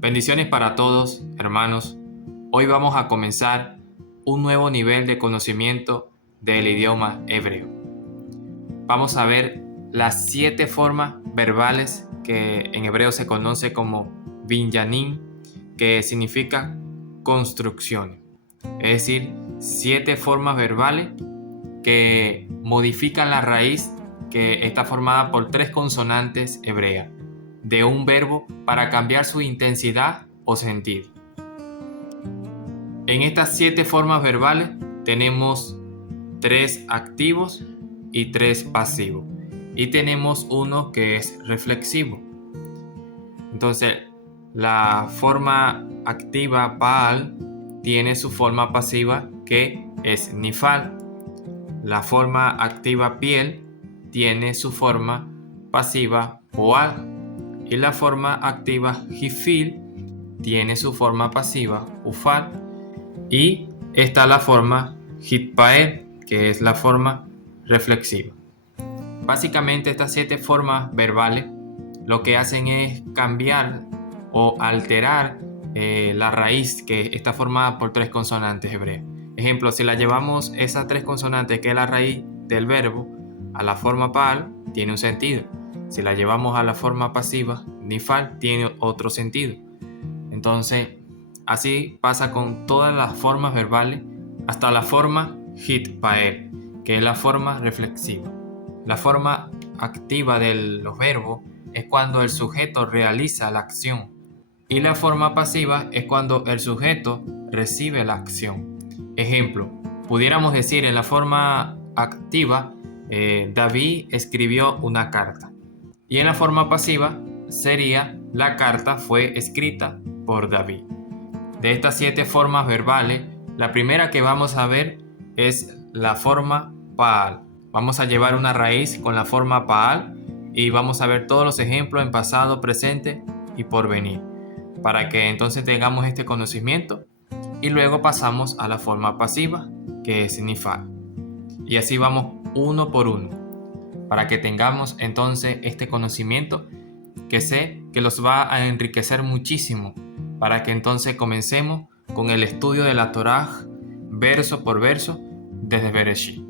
Bendiciones para todos, hermanos. Hoy vamos a comenzar un nuevo nivel de conocimiento del idioma hebreo. Vamos a ver las 7 formas verbales que en hebreo se conoce como binyanim, que significa construcción. Es decir, 7 formas verbales que modifican la raíz que está formada por 3 consonantes hebreas de un verbo para cambiar su intensidad o sentido. En estas 7 formas verbales tenemos 3 activos y 3 pasivos. Y tenemos uno que es reflexivo. Entonces, la forma activa Baal tiene su forma pasiva que es Nifal. La forma activa piel tiene su forma pasiva Poal. Y la forma activa Hifil tiene su forma pasiva Ufal. Y está la forma Hitpael, que es la forma reflexiva. Básicamente estas 7 formas verbales lo que hacen es cambiar o alterar la raíz que está formada por 3 consonantes hebreas. Ejemplo, si la llevamos esas 3 consonantes, que es la raíz del verbo, a la forma Paal, tiene un sentido. Si la llevamos a la forma pasiva, Nifal, tiene otro sentido. Entonces, así pasa con todas las formas verbales, hasta la forma Hitpael, que es la forma reflexiva. La forma activa de los verbos es cuando el sujeto realiza la acción y la forma pasiva es cuando el sujeto recibe la acción. Ejemplo, pudiéramos decir en la forma activa, David escribió una carta. Y en la forma pasiva sería, la carta fue escrita por David. De estas 7 formas verbales, la primera que vamos a ver es la forma Paal. Vamos a llevar una raíz con la forma Paal y vamos a ver todos los ejemplos en pasado, presente y porvenir, para que entonces tengamos este conocimiento y luego pasamos a la forma pasiva, que es Nifal. Y así vamos uno por uno, para que tengamos entonces este conocimiento que sé que los va a enriquecer muchísimo, para que entonces comencemos con el estudio de la Torá verso por verso desde Bereshit.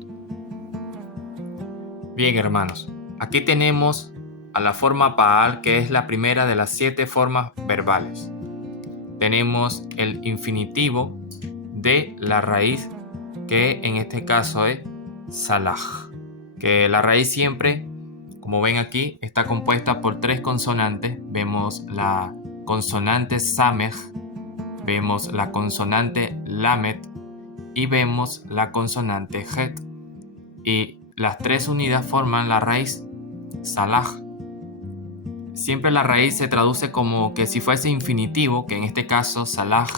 Bien, hermanos, aquí tenemos a la forma Paal, que es la primera de las 7 formas verbales. Tenemos el infinitivo de la raíz, que en este caso es Salaj, que la raíz siempre, como ven aquí, está compuesta por 3 consonantes. Vemos la consonante Samej, vemos la consonante Lamet y vemos la consonante Het. Y las 3 unidas forman la raíz Salaj. Siempre la raíz se traduce como que si fuese infinitivo, que en este caso Salaj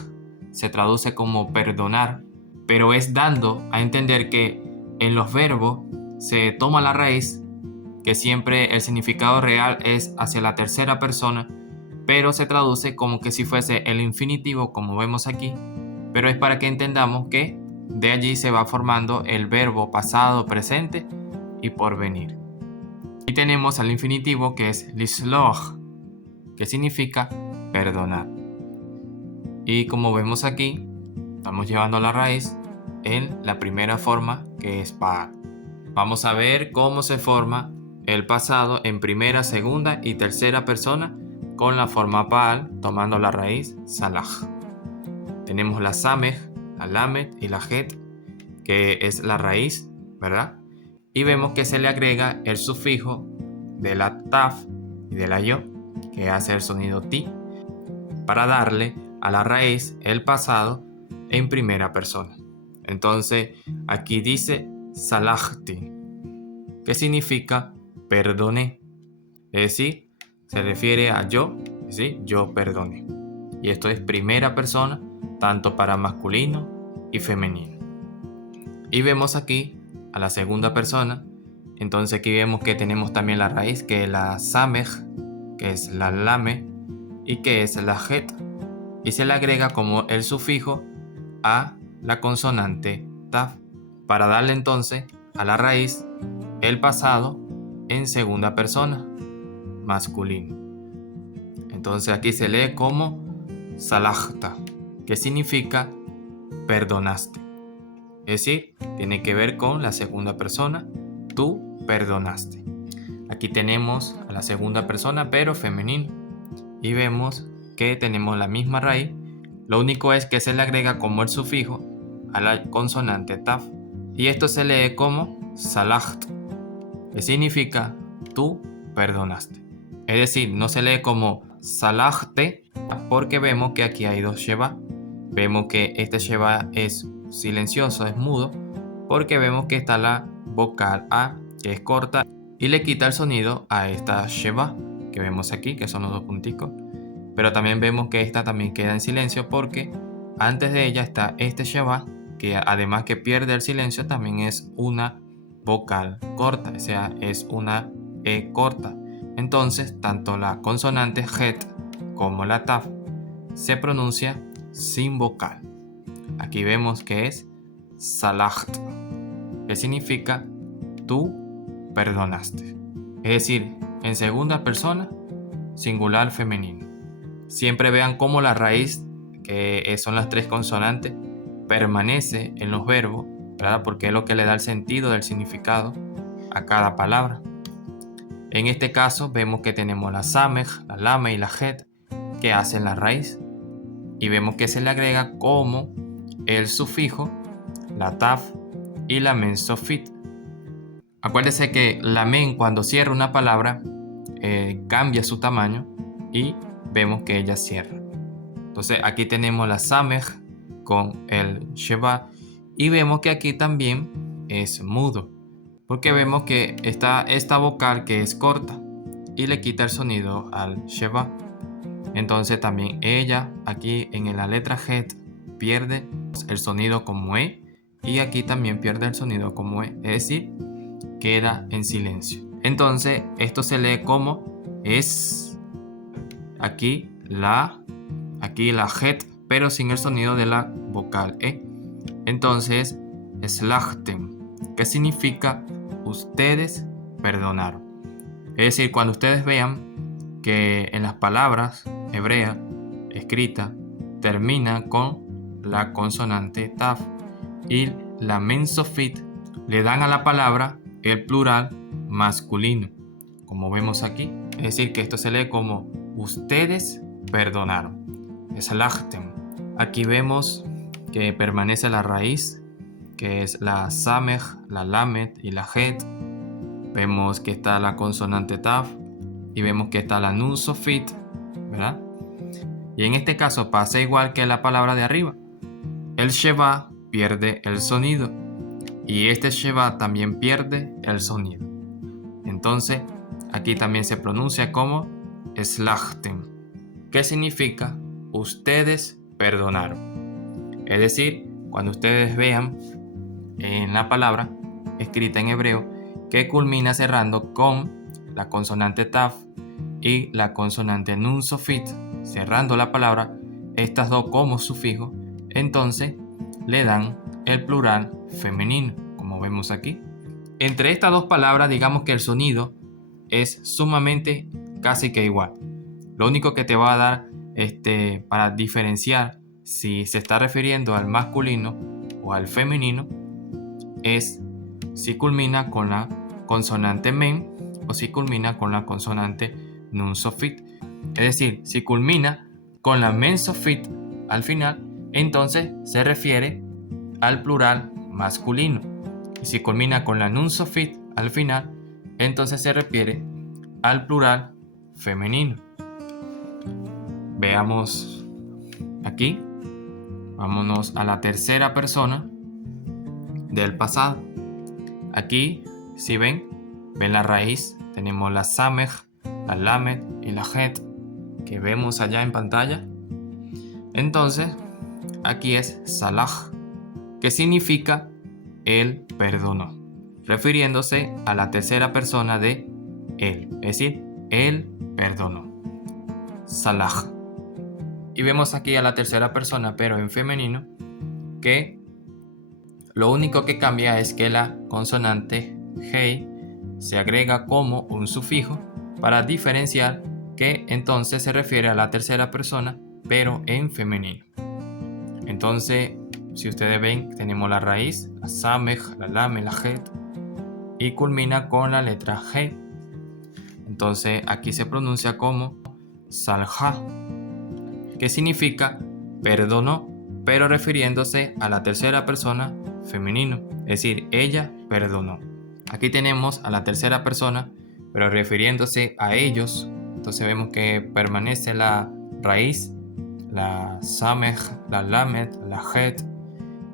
se traduce como perdonar, pero es dando a entender que en los verbos se toma la raíz, que siempre el significado real es hacia la tercera persona, pero se traduce como que si fuese el infinitivo, como vemos aquí, pero es para que entendamos que de allí se va formando el verbo pasado, presente y porvenir. Y tenemos al infinitivo, que es lisloch, que significa perdonar. Y como vemos aquí, estamos llevando la raíz en la primera forma, que es Paal. Vamos a ver cómo se forma el pasado en primera, segunda y tercera persona con la forma Paal, tomando la raíz Salaj. Tenemos la Samej, la Lamet y la Het, que es la raíz, ¿verdad? Y vemos que se le agrega el sufijo de la Taf y de la Yo, que hace el sonido Ti, para darle a la raíz el pasado en primera persona. Entonces aquí dice Salahti, que significa perdoné. Es decir, se refiere a yo, es decir, yo perdoné. Y esto es primera persona, tanto para masculino y femenino. Y vemos aquí a la segunda persona. Entonces aquí vemos que tenemos también la raíz, que es la Samej, que es la Lame y que es la Het. Y se le agrega como el sufijo a la consonante Taf, para darle entonces a la raíz el pasado en segunda persona, masculino. Entonces aquí se lee como salahta, que significa perdonaste. Es decir, tiene que ver con la segunda persona, tú perdonaste. Aquí tenemos a la segunda persona, pero femenino. Y vemos que tenemos la misma raíz. Lo único es que se le agrega como el sufijo a la consonante taf. Y esto se lee como salaht, que significa tú perdonaste. Es decir, no se lee como salahte, porque vemos que aquí hay dos sheba. Vemos que este sheba es silencioso, es mudo, porque vemos que está la vocal A, que es corta, y le quita el sonido a esta sheba que vemos aquí, que son los dos punticos. Pero también vemos que esta también queda en silencio porque antes de ella está este sheba, que además que pierde el silencio, también es una vocal corta, o sea, es una E corta. Entonces, tanto la consonante het como la taf se pronuncia sin vocal. Aquí vemos que es salaht, que significa tú perdonaste. Es decir, en segunda persona, singular femenino. Siempre vean cómo la raíz, que son las tres consonantes, permanece en los verbos, ¿verdad? Porque es lo que le da el sentido del significado a cada palabra. En este caso vemos que tenemos la samej, la lame y la het que hacen la raíz. Y vemos que se le agrega como el sufijo, la taf y la men sofit. Acuérdese que la men, cuando cierra una palabra, cambia su tamaño y vemos que ella cierra. Entonces aquí tenemos la samej con el sheba y vemos que aquí también es mudo, porque vemos que está esta vocal que es corta y le quita el sonido al sheba. Entonces también ella aquí en la letra het pierde el sonido como E y aquí también pierde el sonido como E, es decir, queda en silencio. Entonces esto se lee como es, aquí la het, pero sin el sonido de la vocal E. Entonces slachten, que significa ustedes perdonaron. Es decir, cuando ustedes vean que en las palabras hebreas escrita termina con la consonante taf y la men sofit, le dan a la palabra el plural masculino, como vemos aquí. Es decir, que esto se lee como ustedes perdonaron. Slachten. Aquí vemos que permanece la raíz, que es la samej, la lamet y la het. Vemos que está la consonante taf y vemos que está la nun sofit, ¿verdad? Y en este caso pasa igual que la palabra de arriba. El sheba pierde el sonido y este sheba también pierde el sonido. Entonces, aquí también se pronuncia como slachten, que significa ustedes perdonaron. Es decir, cuando ustedes vean en la palabra escrita en hebreo que culmina cerrando con la consonante taf y la consonante nun sofit, cerrando la palabra, estas dos como sufijo, entonces le dan el plural femenino, como vemos aquí. Entre estas dos palabras, digamos que el sonido es sumamente casi que igual. Lo único que te va a dar para diferenciar si se está refiriendo al masculino o al femenino es si culmina con la consonante men o si culmina con la consonante nun sofit. Es decir, si culmina con la men sofit al final, entonces se refiere al plural masculino. Y si culmina con la nun sofit al final, entonces se refiere al plural femenino. Veamos aquí. Vámonos a la tercera persona del pasado. Aquí, si ven la raíz, tenemos la samej, la lamet y la het que vemos allá en pantalla. Entonces, aquí es salah, que significa él perdonó, refiriéndose a la tercera persona de él, es decir, él perdonó. Salah. Y vemos aquí a la tercera persona, pero en femenino, que lo único que cambia es que la consonante hei se agrega como un sufijo para diferenciar que entonces se refiere a la tercera persona, pero en femenino. Entonces, si ustedes ven, tenemos la raíz, la samej, la lame, la het, y culmina con la letra G. Entonces, aquí se pronuncia como salha, que significa perdonó, pero refiriéndose a la tercera persona femenino, es decir, ella perdonó. Aquí tenemos a la tercera persona, pero refiriéndose a ellos. Entonces vemos que permanece la raíz, la samej, la lamed, la het,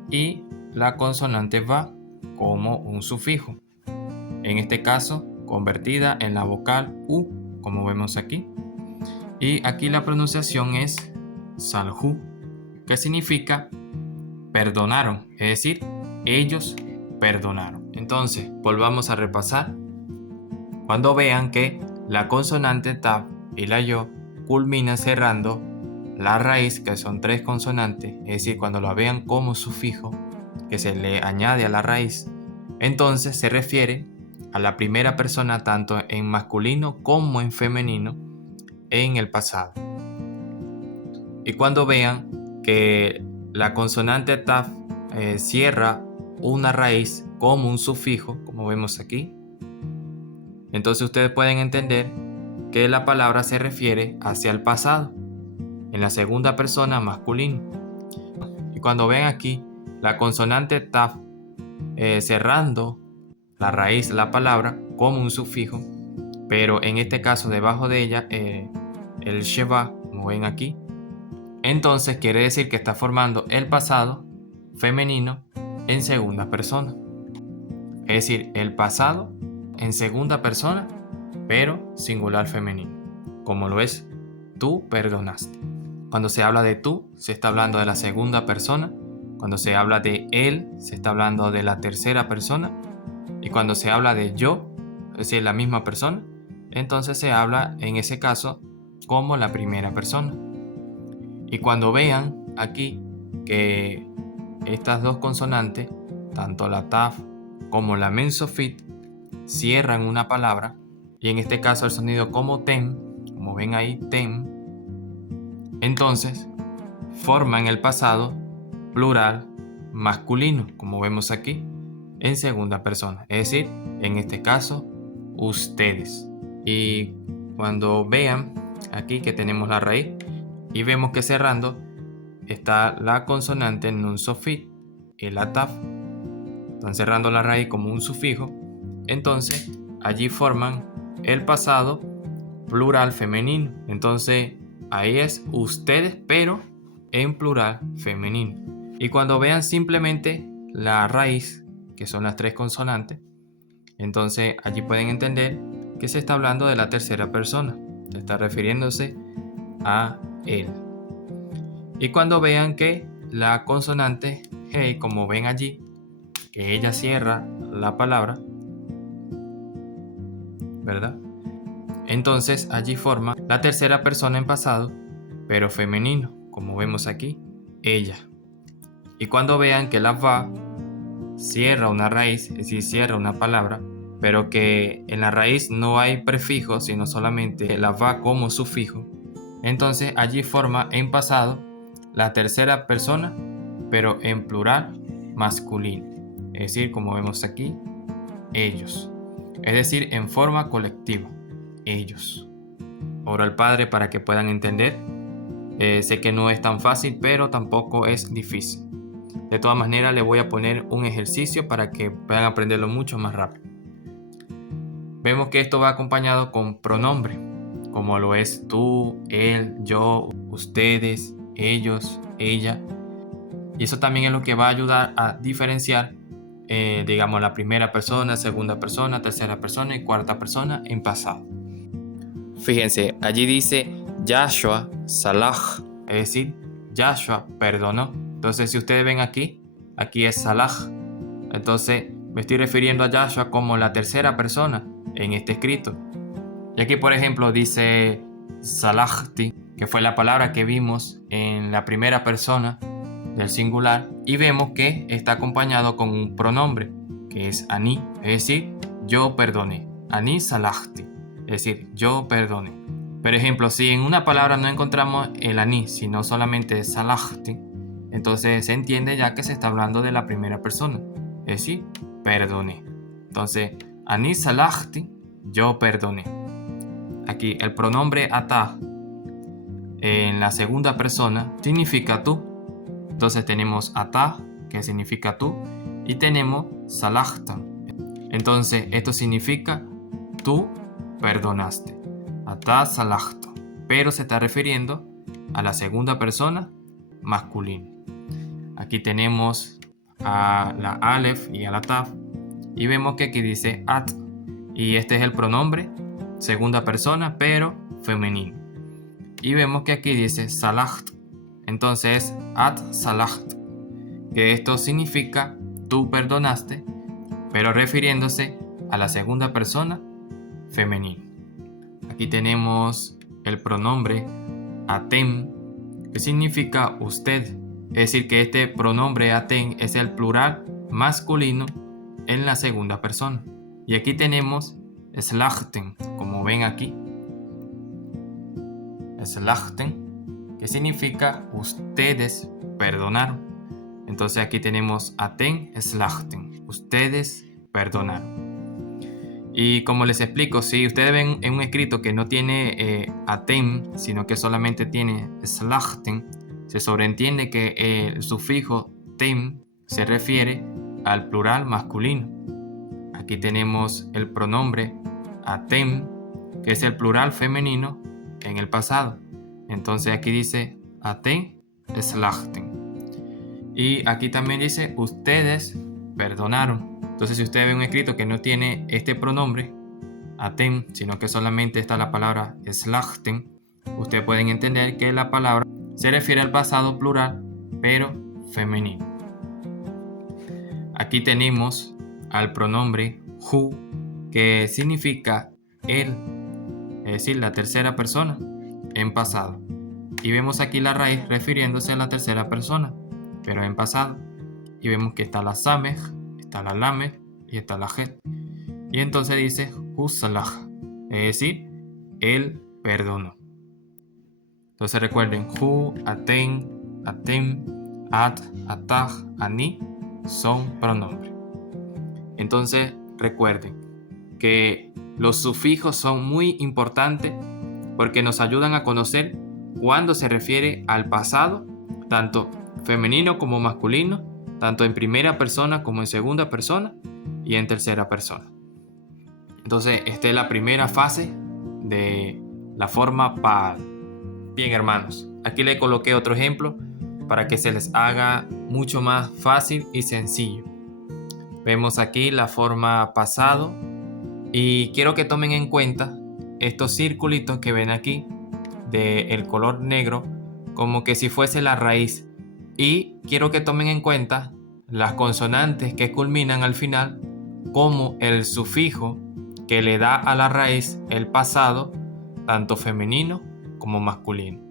y la consonante va como un sufijo, en este caso convertida en la vocal U, como vemos aquí. Y aquí la pronunciación es salhu, que significa perdonaron, es decir, ellos perdonaron. Entonces, volvamos a repasar. Cuando vean que la consonante taf y la yo culmina cerrando la raíz, que son 3 consonantes, es decir, cuando lo vean como sufijo que se le añade a la raíz, entonces se refiere a la primera persona tanto en masculino como en femenino en el pasado. Y cuando vean que la consonante taf cierra una raíz como un sufijo, como vemos aquí, entonces ustedes pueden entender que la palabra se refiere hacia el pasado, en la segunda persona masculino. Y cuando ven aquí la consonante taf cerrando la raíz, la palabra, como un sufijo, pero en este caso debajo de ella el sheva, como ven aquí, entonces quiere decir que está formando el pasado femenino en segunda persona. Es decir, el pasado en segunda persona, pero singular femenino, como lo es tú perdonaste. Cuando se habla de tú, se está hablando de la segunda persona. Cuando se habla de él, se está hablando de la tercera persona. Y cuando se habla de yo, es decir, la misma persona, entonces se habla en ese caso como la primera persona. Y cuando vean aquí que estas dos consonantes, tanto la taf como la mensofit, cierran una palabra, y en este caso el sonido como tem, como ven ahí, tem, entonces forma en el pasado plural masculino, como vemos aquí, en segunda persona, es decir, en este caso, ustedes. Y cuando vean aquí que tenemos la raíz y vemos que cerrando está la consonante nun sofit y la taf, están cerrando la raíz como un sufijo, entonces allí forman el pasado plural femenino. Entonces ahí es ustedes, pero en plural femenino. Y cuando vean simplemente la raíz, que son las 3 consonantes, entonces allí pueden entender que se está hablando de la tercera persona, se está refiriéndose a él. Y cuando vean que la consonante G, como ven allí, que ella cierra la palabra, ¿verdad? Entonces allí forma la tercera persona en pasado, pero femenino, como vemos aquí, ella. Y cuando vean que la va cierra una raíz, es decir, cierra una palabra, pero que en la raíz no hay prefijo, sino solamente la va como sufijo, entonces allí forma en pasado la tercera persona, pero en plural masculino, es decir, como vemos aquí, ellos, es decir, en forma colectiva, ellos. Oro al Padre para que puedan entender. Sé que no es tan fácil, pero tampoco es difícil. De todas maneras, les voy a poner un ejercicio para que puedan aprenderlo mucho más rápido. Vemos que esto va acompañado con pronombre, como lo es tú, él, yo, ustedes, ellos, ella. Y eso también es lo que va a ayudar a diferenciar, digamos, la primera persona, segunda persona, tercera persona y cuarta persona en pasado. Fíjense, allí dice Yahshua Salah, es decir, Yahshua perdonó. Entonces, si ustedes ven aquí es Salah. Entonces, me estoy refiriendo a Yahshua como la tercera persona en este escrito. Y aquí, por ejemplo, dice Salahti, que fue la palabra que vimos en la primera persona del singular, y vemos que está acompañado con un pronombre, que es Ani, es decir, yo perdoné. Ani Salahti, es decir, yo perdoné. Por ejemplo, si en una palabra no encontramos el ani, sino solamente salahti, entonces se entiende ya que se está hablando de la primera persona, es decir, perdoné. Entonces, ani salahti, yo perdoné. Aquí el pronombre ata en la segunda persona significa tú. Entonces tenemos ata, que significa tú, y tenemos salahta. Entonces esto significa tú perdonaste. Ata salahta. Pero se está refiriendo a la segunda persona masculina. Aquí tenemos a la alef y a la taf. Y vemos que aquí dice at. Y este es el pronombre segunda persona, pero femenino. Y vemos que aquí dice salaht. Entonces at salaht. Que esto significa tú perdonaste, pero refiriéndose a la segunda persona femenina. Aquí tenemos el pronombre atem, que significa usted. Es decir, que este pronombre atem es el plural masculino en la segunda persona. Y aquí tenemos slachten, como ven aquí. Slachten, que significa ustedes perdonaron. Entonces aquí tenemos atem slachten, ustedes perdonaron. Y como les explico, si ustedes ven en un escrito que no tiene atem, sino que solamente tiene slachten, se sobreentiende que el sufijo tem se refiere al plural masculino. Aquí tenemos el pronombre atem, que es el plural femenino en el pasado. Entonces aquí dice atem slachten. Y aquí también dice ustedes perdonaron. Entonces si usted ve un escrito que no tiene este pronombre atem, sino que solamente está la palabra slachten, ustedes pueden entender que la palabra se refiere al pasado plural, pero femenino. Aquí tenemos al pronombre hu, que significa él, es decir, la tercera persona en pasado. Y vemos aquí la raíz refiriéndose a la tercera persona, pero en pasado. Y vemos que está la samej, está la lamej y está la het. Y entonces dice hu salah, es decir, él perdonó. Entonces recuerden, hu, atem, atem, at, atah, ani son pronombres. Entonces recuerden que los sufijos son muy importantes porque nos ayudan a conocer cuándo se refiere al pasado, tanto femenino como masculino, tanto en primera persona como en segunda persona y en tercera persona. Entonces, esta es la primera fase de la forma pa'al. Bien, hermanos, aquí le coloqué otro ejemplo para que se les haga mucho más fácil y sencillo. Vemos aquí la forma pasado y quiero que tomen en cuenta estos circulitos que ven aquí del color negro como que si fuese la raíz, y quiero que tomen en cuenta las consonantes que culminan al final como el sufijo que le da a la raíz el pasado, tanto femenino como masculino.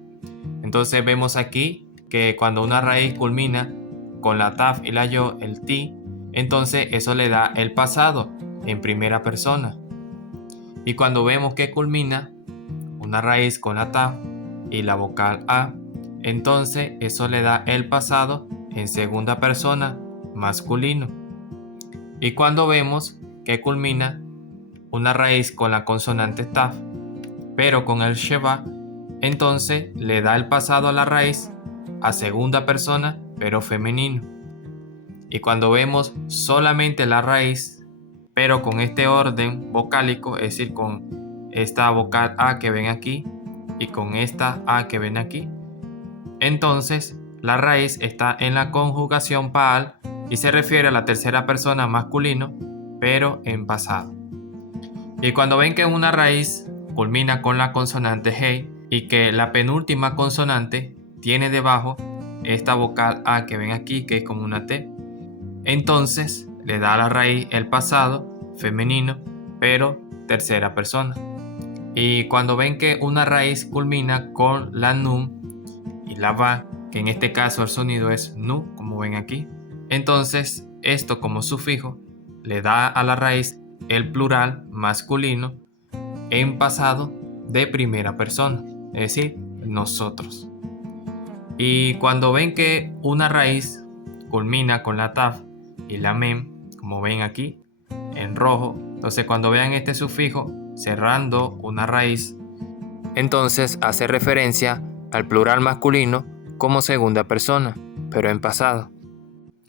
Entonces vemos aquí que cuando una raíz culmina con la taf y la yo, el ti, entonces eso le da el pasado en primera persona. Y cuando vemos que culmina una raíz con la taf y la vocal a, entonces eso le da el pasado en segunda persona masculino. Y cuando vemos que culmina una raíz con la consonante taf, pero con el sheba, entonces le da el pasado a la raíz a segunda persona, pero femenino. Y cuando vemos solamente la raíz, pero con este orden vocálico, es decir, con esta vocal a que ven aquí y con esta a que ven aquí, entonces la raíz está en la conjugación pa'al y se refiere a la tercera persona masculino, pero en pasado. Y cuando ven que una raíz culmina con la consonante hey y que la penúltima consonante tiene debajo esta vocal a que ven aquí, que es como una T, entonces le da a la raíz el pasado femenino, pero tercera persona. Y cuando ven que una raíz culmina con la nun y la va, que en este caso el sonido es nu, como ven aquí, entonces esto como sufijo le da a la raíz el plural masculino en pasado, de primera persona, es decir, nosotros. Y cuando ven que una raíz culmina con la taf y la mem, como ven aquí en rojo, entonces cuando vean este sufijo cerrando una raíz, entonces hace referencia al plural masculino como segunda persona, pero en pasado.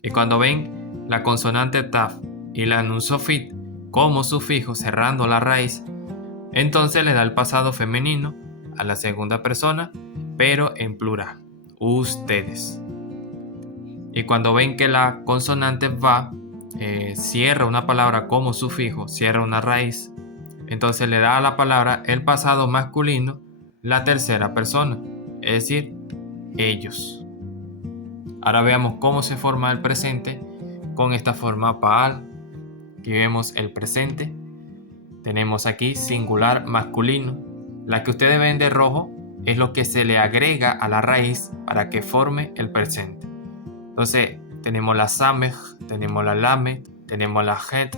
Y cuando ven la consonante taf y la nun sofit como sufijo cerrando la raíz, entonces le da el pasado femenino a la segunda persona, pero en plural, ustedes. Y cuando ven que la consonante va cierra una palabra como sufijo, cierra una raíz, entonces le da a la palabra el pasado masculino la tercera persona, es decir, ellos. Ahora veamos cómo se forma el presente con esta forma paal. Aquí vemos el presente. Tenemos aquí singular masculino. La que ustedes ven de rojo es lo que se le agrega a la raíz para que forme el presente. Entonces tenemos la samej, tenemos la lamet, tenemos la het,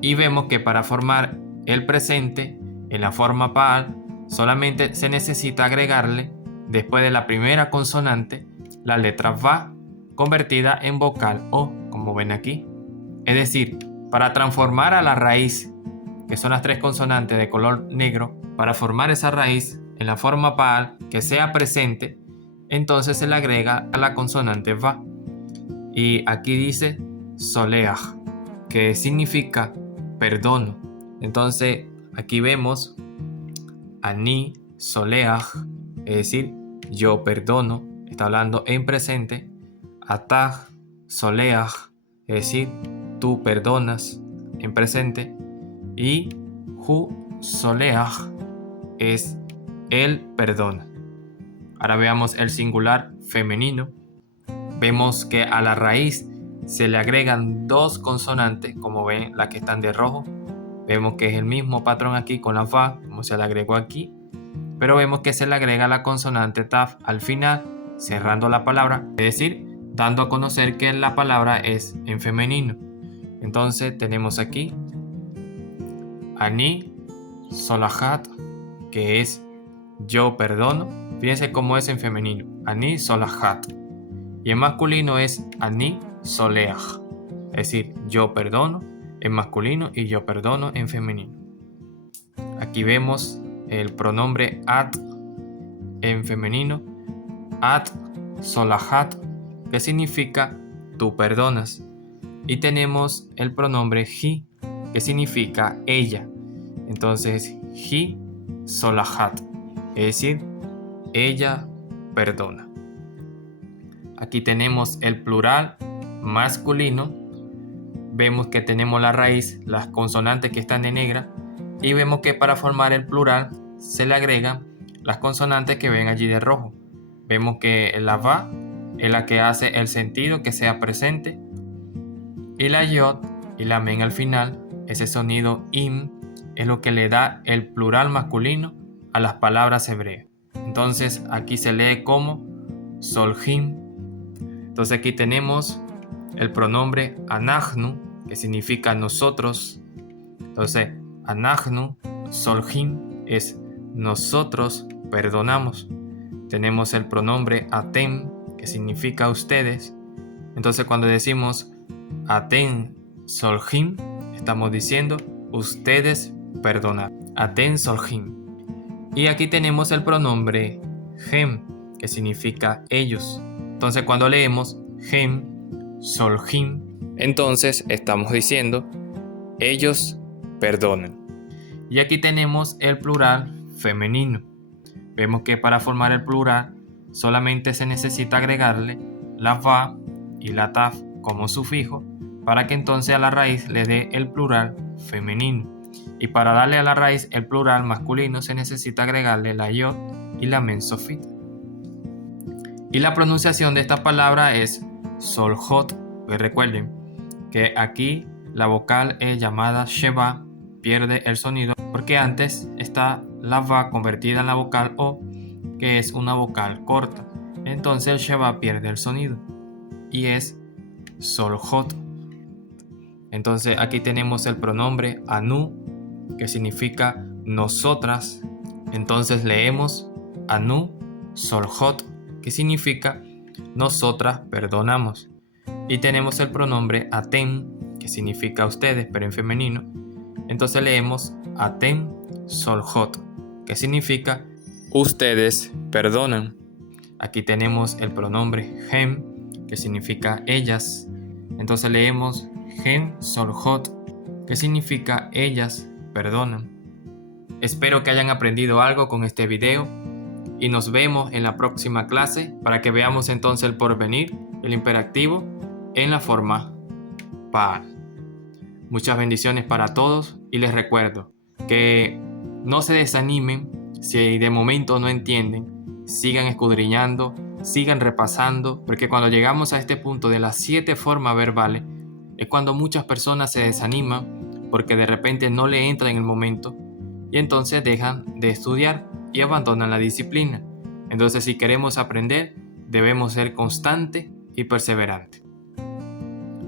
y vemos que para formar el presente en la forma paal solamente se necesita agregarle después de la primera consonante la letra va convertida en vocal o, como ven aquí. Es decir, para transformar a la raíz, que son las tres consonantes de color negro, para formar esa raíz en la forma paal que sea presente, entonces se le agrega a la consonante va. Y aquí dice soleaj, que significa perdono. Entonces aquí vemos ani soleaj, es decir, yo perdono, está hablando en presente. Ataj soleaj, es decir, tú perdonas, en presente. Y hu soleaj es él perdona. Ahora veamos el singular femenino. Vemos que a la raíz se le agregan dos consonantes, como ven las que están de rojo. Vemos que es el mismo patrón aquí con la fa, como se le agregó aquí, pero vemos que se le agrega la consonante taf al final, cerrando la palabra, es decir, dando a conocer que la palabra es en femenino. Entonces tenemos aquí ani solajat, que es yo perdono. Fíjense cómo es en femenino, ani solajat. Y en masculino es ani soleaj, es decir, yo perdono en masculino y yo perdono en femenino. Aquí vemos el pronombre at en femenino, at solajat, que significa tú perdonas. Y tenemos el pronombre he, que significa ella. Entonces, he solajat, es decir, ella perdona. Aquí tenemos el plural masculino. Vemos que tenemos la raíz, las consonantes que están en negra, y vemos que para formar el plural se le agregan las consonantes que ven allí de rojo. Vemos que la va es la que hace el sentido que sea presente, y la yod y la men al final, ese sonido im, es lo que le da el plural masculino a las palabras hebreas. Entonces aquí se lee como solhim. Entonces aquí tenemos el pronombre anachnu, que significa nosotros. Entonces anachnu solhim es nosotros perdonamos. Tenemos el pronombre atem, que significa ustedes. Entonces cuando decimos atem solhim, estamos diciendo ustedes perdonar. Atem solhim. Y aquí tenemos el pronombre hem, que significa ellos. Entonces cuando leemos hem solhim, entonces estamos diciendo ellos perdonan. Y aquí tenemos el plural femenino. Vemos que para formar el plural solamente se necesita agregarle la va y la taf como sufijo para que entonces a la raíz le dé el plural femenino. Y para darle a la raíz el plural masculino se necesita agregarle la yod y la men sofit. Y la pronunciación de esta palabra es soljot. Pues recuerden que aquí la vocal llamada sheba pierde el sonido porque antes está la va convertida en la vocal o, que es una vocal corta. Entonces el sheba pierde el sonido y es soljot. Entonces aquí tenemos el pronombre anu, que significa nosotras. Entonces leemos Anu Solhot, que significa nosotras perdonamos. Y tenemos el pronombre Atem, que significa ustedes, pero en femenino. Entonces leemos Atem Solhot, que significa ustedes perdonan. Aquí tenemos el pronombre Hem, que significa ellas. Entonces leemos Hem Solhot, que significa ellas perdonan. Espero que hayan aprendido algo con este video y nos vemos en la próxima clase para que veamos entonces el porvenir, el imperativo, en la forma Paal. Muchas bendiciones para todos y les recuerdo que no se desanimen si de momento no entienden. Sigan escudriñando, sigan repasando, porque cuando llegamos a este punto de las 7 formas verbales es cuando muchas personas se desaniman porque de repente no le entra en el momento y entonces dejan de estudiar y abandonan la disciplina. Entonces, si queremos aprender, debemos ser constantes y perseverantes.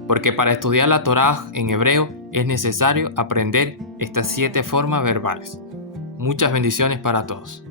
Porque para estudiar la Torá en hebreo es necesario aprender estas 7 formas verbales. Muchas bendiciones para todos.